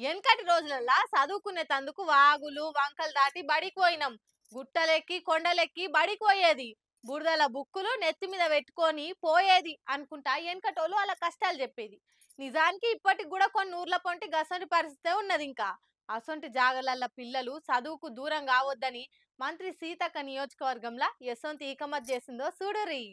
వెనకటి రోజులల్లా చదువుకునే తందుకు వాగులు వంకలు దాటి బడికి పోయినాం. గుట్టలెక్కి కొండలెక్కి బడికి పోయేది. బురదల బుక్కులు నెత్తి మీద పెట్టుకొని పోయేది అనుకుంటా వెనకటోళ్ళు వాళ్ళ కష్టాలు చెప్పేది. నిజానికి ఇప్పటికి కూడా కొన్ని ఊర్ల పొంటి గసంటి పరిస్థితే ఉన్నది. ఇంకా అసొంటి జాగలల్ల పిల్లలు చదువుకు దూరం కావద్దని మంత్రి సీతక్క నియోజకవర్గంలో ఎసొంటి ఇకమత్ చేసిందో చూడురి.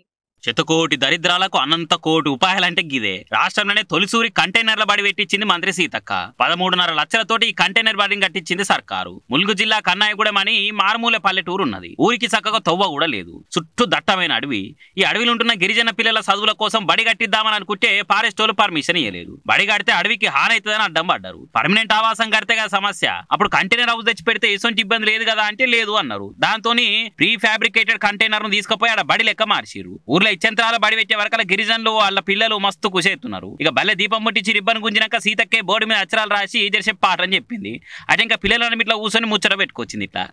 శతకోటి దరిద్రాలకు అనంత కోటి ఉపాయాలంటే గిదే. రాష్ట్రంలోనే తొలిసూరి కంటైనర్ల బడి పెట్టించింది మంత్రి సీతక్క. 13.5 లక్షలతోటి ఈ కంటైనర్ బడిని కట్టించింది సర్కారు. ములుగు జిల్లా కన్నాయగూడెం అని మారుమూల పల్లెటూరు ఉన్నది. ఊరికి చక్కగా తవ్వ కూడా లేదు. చుట్టూ దట్టమైన అడవి. ఈ అడవిలో ఉంటున్న గిరిజన పిల్లల చదువుల కోసం బడి కట్టిద్దామని అనుకుంటే ఫారెస్ట్ వాళ్ళు పర్మిషన్ ఇవ్వలేదు. బడి కడితే అడవికి హాని అవుతుందని అడ్డం పడ్డారు. పర్మనెంట్ ఆవాసం కడితే కదా సమస్య. అప్పుడు కంటైనర్ హౌస్ తెచ్చి పెడితే ఎటువంటి ఇబ్బంది లేదు కదా అంటే లేదు అన్నారు. దాంతో ప్రీ ఫ్యాబ్రికేటెడ్ కంటైనర్ ను తీసుకుపోయి ఆడ బడి లెక్క మార్చిరు. ఊర్లో ఇచ్చంతరాల బడి పెట్టే వరకల గిరిజనులు వాళ్ళ పిల్లలు మస్తు కుసేస్తున్నారు. ఇక బల్లె దీపం ముట్టించి రిబ్బన్ గుంజినాక సీతక్కే బోర్డు మీద అక్షరాలు రాసి జెర్సే పాట అని చెప్పింది. అయితే ఇంకా పిల్లలను ఇట్లా కూర్చొని ముచ్చట పెట్టుకొచ్చింది. ఇట్లా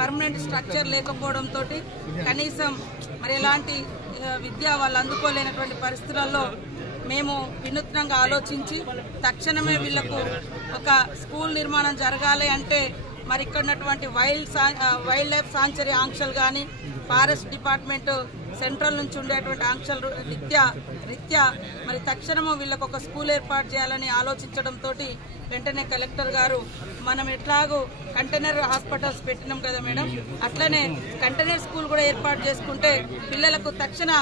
పర్మనెంట్ స్ట్రక్చర్ లేకపోవడంతో కనీసం మరి ఎలాంటి విద్య వాళ్ళు అందుకోలేనటువంటి పరిస్థితులలో మేము వినూత్నంగా ఆలోచించి తక్షణమే వీళ్లకు ఒక స్కూల్ నిర్మాణం జరగాలి అంటే మరి ఇక్కడ ఉన్నటువంటి వైల్డ్ లైఫ్ సాంచురీ ఆంక్షలు కానీ ఫారెస్ట్ డిపార్ట్మెంట్ సెంట్రల్ నుంచి ఉండేటువంటి ఆంక్షలు రీత్యా మరి తక్షణము వీళ్ళకు ఒక స్కూల్ ఏర్పాటు చేయాలని ఆలోచించడంతో వెంటనే కలెక్టర్ గారు మనం ఎట్లాగూ కంటైనర్ హాస్పిటల్స్ పెట్టినాం కదా మేడం, అట్లనే కంటైనర్ స్కూల్ కూడా ఏర్పాటు చేసుకుంటే పిల్లలకు తక్షణ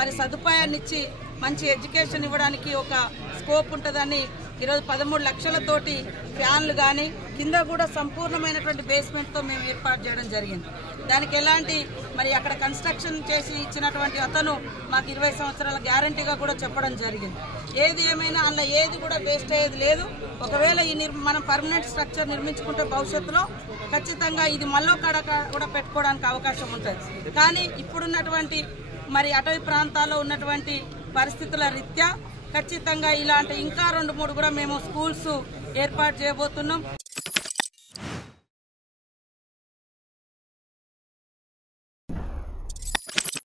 మరి సదుపాయాన్ని ఇచ్చి మంచి ఎడ్యుకేషన్ ఇవ్వడానికి ఒక స్కోప్ ఉంటుందని ఈరోజు 13 లక్షలతోటి ఫ్యాన్లు కానీ కింద కూడా సంపూర్ణమైనటువంటి బేస్మెంట్తో మేము ఏర్పాటు చేయడం జరిగింది. దానికి ఎలాంటి మరి అక్కడ కన్స్ట్రక్షన్ చేసి ఇచ్చినటువంటి అతను మాకు 20 సంవత్సరాల గ్యారంటీగా కూడా చెప్పడం జరిగింది. ఏది ఏమైనా అందులో ఏది కూడా వేస్ట్ అయ్యేది లేదు. ఒకవేళ ఈ మనం పర్మనెంట్ స్ట్రక్చర్ నిర్మించుకుంటే భవిష్యత్తులో ఖచ్చితంగా ఇది మళ్ళీ కాడ కూడా పెట్టుకోవడానికి అవకాశం ఉంటుంది. కానీ ఇప్పుడున్నటువంటి మరి అటవీ ప్రాంతాల్లో ఉన్నటువంటి పరిస్థితుల రీత్యా ఖచ్చితంగా ఇలాంటి ఇంకా 2-3 కూడా మేము స్కూల్స్ ఏర్పాటు చేయబోతున్నాం.